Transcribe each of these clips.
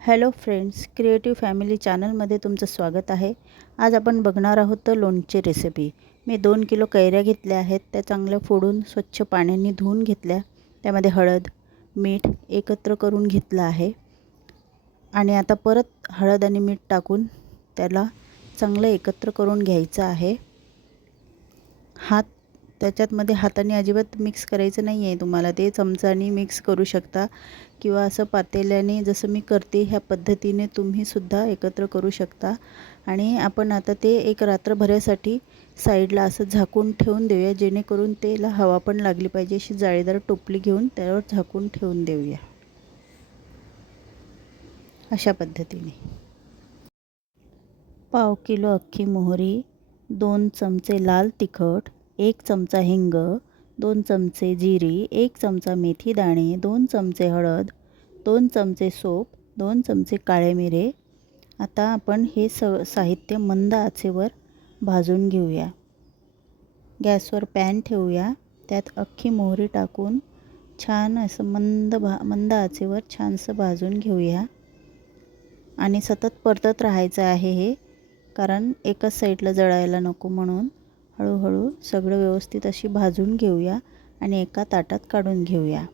Hello friends creative family चॅनलमध्ये तुमचं स्वागत आहे. आज आपण बघणार आहोत तर लोणची रेसिपी मी दोन किलो कैऱ्या घेतल्या आहेत त्या चांगल्या फोडून स्वच्छ पाण्याने धुवून घेतल्या. त्यामध्ये हळद मीठ एकत्र करून घेतलं आहे. आणि आता परत हळद आणि मीठ टाकून त्याला चांगलं एकत्र करून घ्यायचं आहे. हात त्याच्यातमध्ये हाताने अजिबात मिक्स करायचं नाही आहे तुम्हाला. ते चमचाने मिक्स करू शकता किंवा असं पातेल्याने जसं मी करते ह्या पद्धतीने तुम्हीसुद्धा एकत्र करू शकता. आणि आपण आता ते एक रात्रभरासाठी साईडला असं झाकून ठेवून देऊया जेणेकरून त्याला हवा पण लागली पाहिजे. अशी जाळीदार टोपली घेऊन त्यावर झाकून ठेवून देऊया. अशा पद्धतीने. पाव किलो अख्खी मोहरी दोन चमचे लाल तिखट एक चमचा हिंग दोन चमचे जिरी एक चमचा मेथी दाणे दोन चमचे हळद दोन चमचे सोप दोन चमचे काळे मिरे. आता आपण हे स साहित्य मंद आचेवर भाजून घेऊया. गॅसवर पॅन ठेवूया. त्यात अख्खी मोहरी टाकून छान असं मंद भा मंद आचेवर छानसं भाजून घेऊया. आणि सतत परतत राहायचं आहे हे कारण एकच साईडला जळायला नको म्हणून. हळूहळू सगळं व्यवस्थित अशी भाजून घेऊया आणि एका ताटात काढून घेऊया.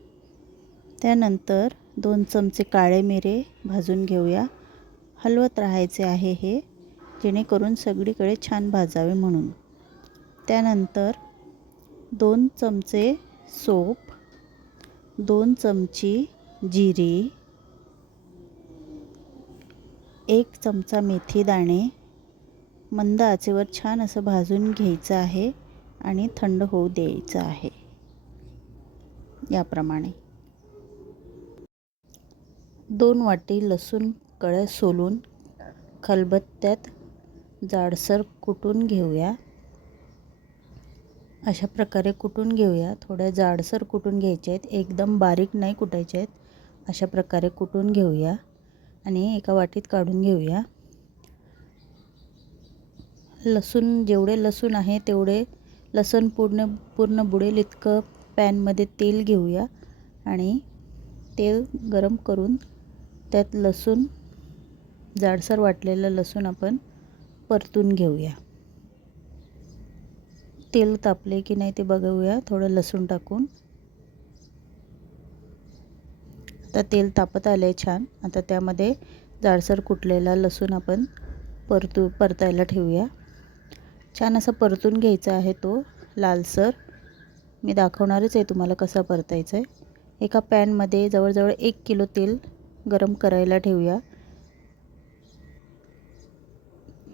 त्यानंतर दोन चमचे काळे मिरे भाजून घेऊया. हलवत राहायचे आहे हे जेणेकरून सगळीकडे छान भाजावे म्हणून. त्यानंतर दोन चमचे सोप दोन चमची जिरी एक चमचा मेथी दाणे मंद आचेवर छान असं भाजून घ्यायचं आहे आणि थंड होऊ द्यायचं आहे. याप्रमाणे. दोन वाटी लसूण कळ्या सोलून खलबत्त्यात जाडसर कुटून घेऊया. अशा प्रकारे कुटून घेऊया. थोड्या जाडसर कुटून घ्यायच्या आहेत. एकदम बारीक नाही कुटायच्या आहेत. अशा प्रकारे कुटून घेऊया आणि एका वाटीत काढून घेऊया. लसूण जेवढे लसूण आहे तेवढे लसूण पूर्ण पूर्ण बुडेल इतकं पॅनमध्ये तेल घेऊया आणि तेल गरम करून त्यात लसूण जाडसर वाटलेलं लसूण आपण परतून घेऊया. तेल तापले की नाही ते बघूया थोडं लसूण टाकून. आता तेल तापत आलं आहे छान आता त्यामध्ये जाडसर कुटलेला लसूण आपण परतू परतायला ठेवूया. छान असं परतून घ्यायचा आहे तो लालसर. मी दाखवणारच आहे तुम्हाला कसा परतायचा आहे एका पॅनमध्ये जवळजवळ एक किलो तेल गरम करायला ठेवूया.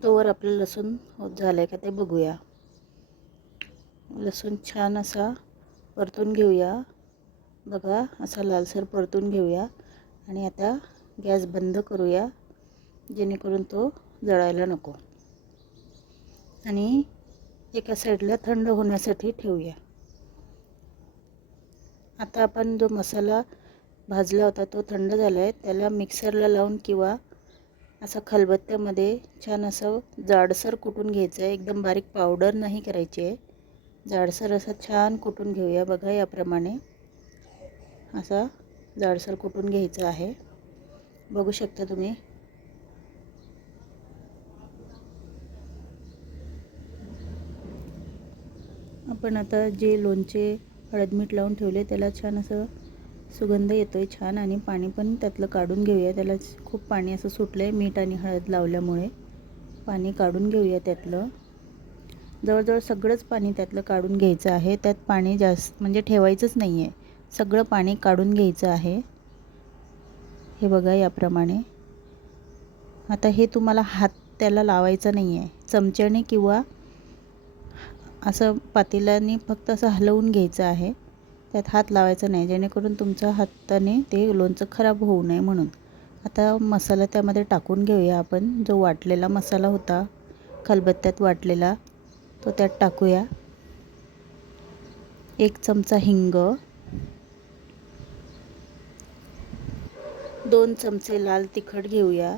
तोवर आपलं लसूण होत झालं आहे का ते बघूया. लसूण छान असा परतून घेऊया. बघा असा लालसर परतून घेऊया. आणि आता गॅस बंद करूया जेणेकरून तो जळायला नको. आणि एका साईडला थंड होण्यासाठी ठेवूया. आता आपण जो मसाला भाजला होता तो थंड झाला आहे त्याला मिक्सरला लावून किंवा असा खलबत्त्यामध्ये छान असं जाडसर कुटून घ्यायचं आहे एकदम बारीक पावडर नाही करायची आहे. जाडसर असं छान कुटून घेऊया बघा याप्रमाणे. असा जाडसर कुटून घ्यायचं आहे. बघू शकता तुम्ही. आपण आता जे लोणचे हळद मीठ लावून ठेवले त्याला छान असं सुगंध येतो आहे छान आणि पाणी पण त्यातलं काढून घेऊया. त्याला खूप पाणी असं सुटलं आहे मीठ आणि हळद लावल्यामुळे. पाणी काढून घेऊया त्यातलं. जवळजवळ सगळंच पाणी त्यातलं काढून घ्यायचं आहे. त्यात पाणी जास्त म्हणजे ठेवायचंच नाही आहे सगळं पाणी काढून घ्यायचं आहे. हे बघा याप्रमाणे. आता हे तुम्हाला हात त्याला लावायचा नाही आहे चमच्याने किंवा असं पातेल्याने फक्त असं हलवून घ्यायचं आहे. त्यात हात लावायचा नाही जेणेकरून तुमच्या हाताने ते लोणचं खराब होऊ नये म्हणून. आता मसाला त्यामध्ये टाकून घेऊया आपण. जो वाटलेला मसाला होता खलबत्त्यात वाटलेला तो त्यात टाकूया. एक चमचा हिंग दोन चमचे लाल तिखट घेऊया.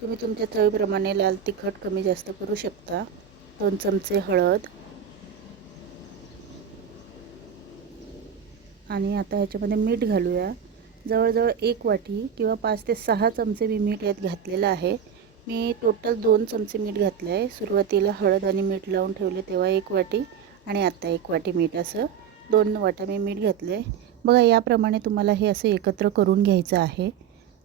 तुम्ही तुमच्या चवीप्रमाणे लाल तिखट कमी जास्त करू शकता. दोन चमचे हळद आणि आता ह्याच्यामध्ये मीठ घालूया. जवळजवळ एक वाटी किंवा पाच ते सहा चमचे मी मीठ यात घातलेलं आहे. मी टोटल दोन चमचे मीठ घातलं आहे. सुरुवातीला हळद आणि मीठ लावून ठेवले तेव्हा एक वाटी आणि आत्ता एक वाटी मीठ असं दोन वाटा मी मीठ घातलं आहे. बघा याप्रमाणे तुम्हाला हे असं एकत्र करून घ्यायचं आहे.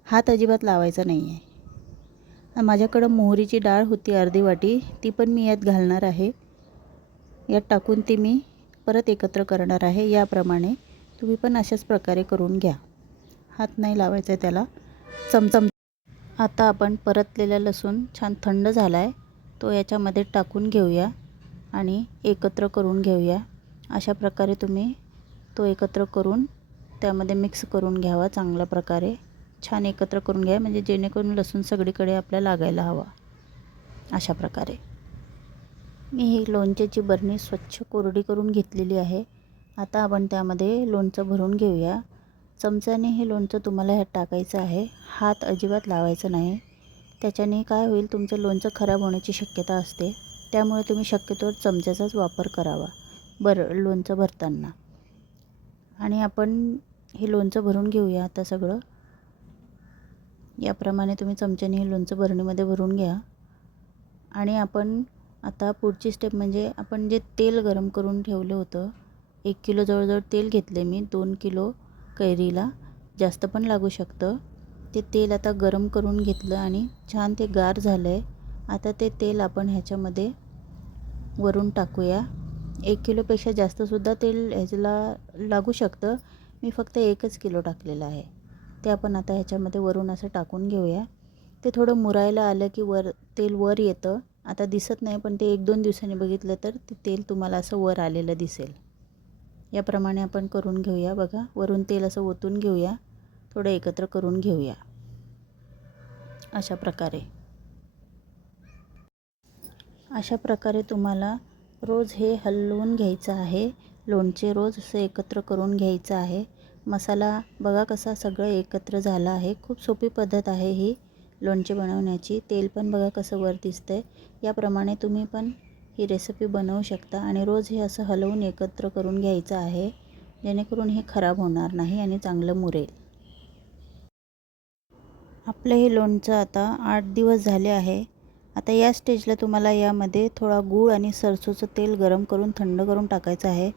हात अजिबात लावायचा नाही आहे माझ्याकडं मोहरीची डाळ होती अर्धी वाटी. ती पण मी यात घालणार आहे. यात टाकून ती मी परत एकत्र करणार आहे. याप्रमाणे तुम्ही पण अशाच प्रकारे करून घ्या. हात नाही लावायचा आहे त्याला. चमचम. आता आपण परतलेला लसूण छान थंड झाला आहे तो याच्यामध्ये टाकून घेऊया आणि एकत्र करून घेऊया. अशा प्रकारे तुम्ही तो एकत्र करून त्यामध्ये मिक्स करून घ्यावा चांगल्या प्रकारे. छान एकत्र करून घ्या म्हणजे जेणेकरून लसूण सगळीकडे आपल्या लागायला हवा. अशा प्रकारे. मी ही लोणच्याची बरणी स्वच्छ कोरडी करून घेतलेली आहे. आता आपण त्यामध्ये लोणचं भरून घेऊया. चमच्याने हे लोणचं तुम्हाला ह्यात टाकायचं आहे. हात अजिबात लावायचं नाही. त्याच्याने काय होईल तुमचं लोणचं खराब होण्याची शक्यता असते. त्यामुळे तुम्ही शक्यतोवर चमच्याचाच वापर करावा. बरं लोणचं भरताना. आणि आपण हे लोणचं भरून घेऊया आता सगळं. याप्रमाणे तुम्ही चमच्याने हे लोणचं भरणीमध्ये भरून घ्या. आणि आपण आता पुढची स्टेप म्हणजे आपण जे तेल गरम करून ठेवलं होतं एक किलो जवळजवळ तेल घेतले मी दोन किलो कैरीला. जास्त पण लागू शकतं. ते तेल आता गरम करून घेतलं आणि छान ते गार झालं आहे आता ते तेल आपण ह्याच्यामध्ये वरून टाकूया. एक किलोपेक्षा जास्तसुद्धा तेल ह्याच्याला लागू शकतं. मी फक्त एकच किलो टाकलेलं आहे. ते आपण आता ह्याच्यामध्ये वरून असं टाकून घेऊया. ते थोडं मुरायला आलं की वर तेल वर येतं. आता दिसत नाही पण ते एक दोन दिवसांनी बघितलं तर ते तेल तुम्हाला असं वर आलेलं दिसेल. याप्रमाणे आपण करून घेऊया बघा. वरून तेल असं ओतून घेऊया. थोडं एकत्र करून घेऊया. अशा प्रकारे. अशा प्रकारे तुम्हाला रोज हे हलवून घ्यायचं आहे. लोणचे रोज असं एकत्र करून घ्यायचं आहे. मसाला बघा कसा सगळं एकत्र झालं आहे. खूप सोपी पद्धत आहे ही लोणचे बनवण्याची. तेल पण बघा कसं वर दिसतं आहे याप्रमाणे तुम्ही पण ही रेसिपी बनवू शकता आणि रोज हे असं हलवून एकत्र करून घ्यायचं आहे जेणेकरून हे खराब होणार नाही आणि चांगलं मुरेल. आपलं हे लोणचं आता आठ दिवस झाले आहे. आता या स्टेजला तुम्हाला यामध्ये थोडा गूळ आणि सरसोचं तेल गरम करून थंड करून टाकायचं आहे.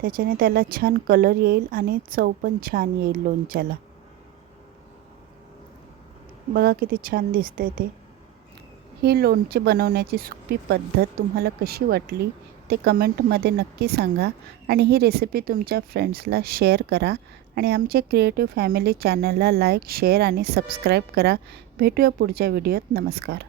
त्याच्याने त्याला छान कलर येईल आणि चव पण छान येईल लोणच्याला. बघा किती छान दिसतंय ते. ही लोणचे बनवण्याची सोपी पद्धत तुम्हाला कशी वाटली ते कमेंटमध्ये नक्की सांगा आणि ही रेसिपी तुमच्या फ्रेंड्सला शेअर करा आणि आमच्या क्रिएटिव्ह फॅमिली चॅनलला लाईक शेअर आणि सबस्क्राईब करा. भेटूया पुढच्या व्हिडिओत नमस्कार.